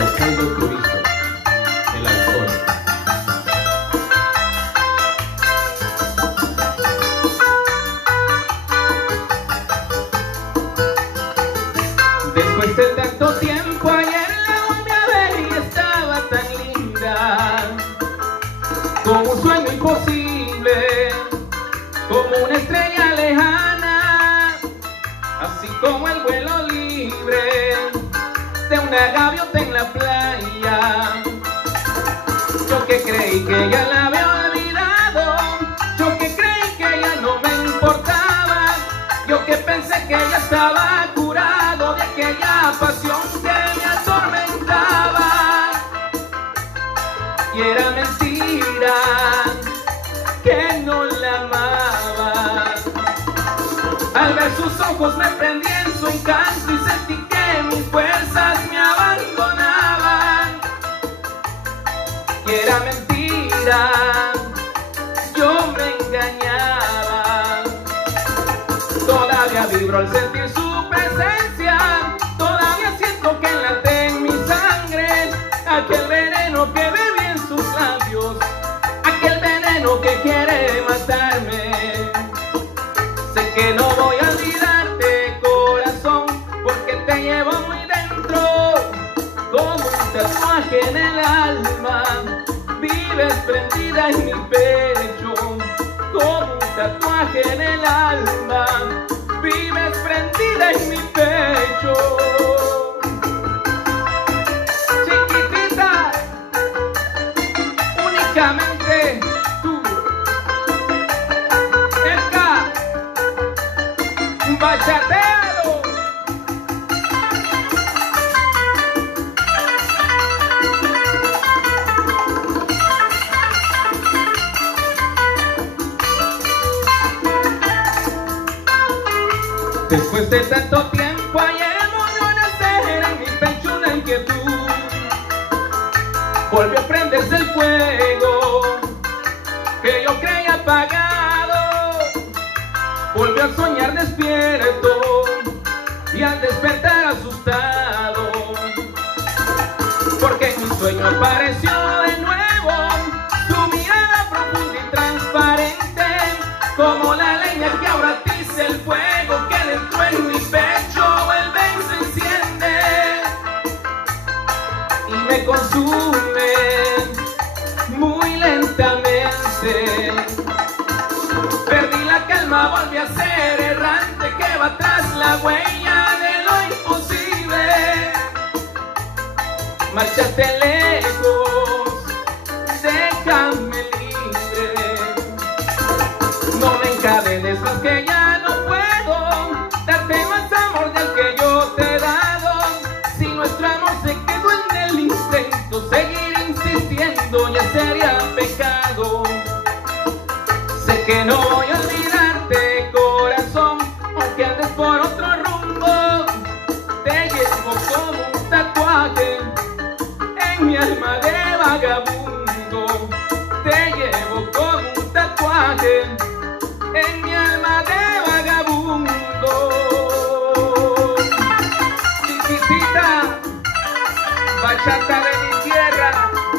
Alfredo Turizo, el autor. Después de tanto tiempo, ayer la volví a ver y estaba tan linda, como un sueño imposible, como una estrella lejana, así como el vuelo libre de una gaviota en la playa. Yo que creí que ya la había olvidado, yo que creí que ya no me importaba, yo que pensé que ya estaba curado de aquella pasión que me atormentaba. Y era mentira que no la amaba. Al ver sus ojos me prendí en su encanto y sentí que mis fuerzas me abandonaban. Y era mentira, yo me engañaba. Todavía vibro al sentir su presencia, todavía siento que late en mi sangre aquel veneno que bebí en sus labios, aquel veneno que quiere matarme. Sé que no voy a olvidarte, corazón, porque te llevo muy dentro, como un tatuaje en el alma. Vives prendida en mi pecho, como un tatuaje en el alma. Vives prendida en mi pecho. Chiquitita, únicamente tú. Bachateado. Después de tanto tiempo, ayer volvió a nacer en mi pecho una inquietud. Volvió a prenderse el fuego que yo creía apagado. Volvió a soñar despierto y al despertar asustado, porque en mi sueño apareció de nuevo su mirada profunda y transparente, como la leña que ahora atiza el fuego que dentro en mi pecho vuelve y se enciende y me consume muy lentamente. Perdí la calma, volví a ser errante que va tras la huella de lo imposible. Márchate lejos, déjame libre. No me encadenes más que ya no puedo darte más amor del que yo te he dado. Si nuestro amor se quedó en el intento, seguir insistiendo ya sería pecado. Sé que no voy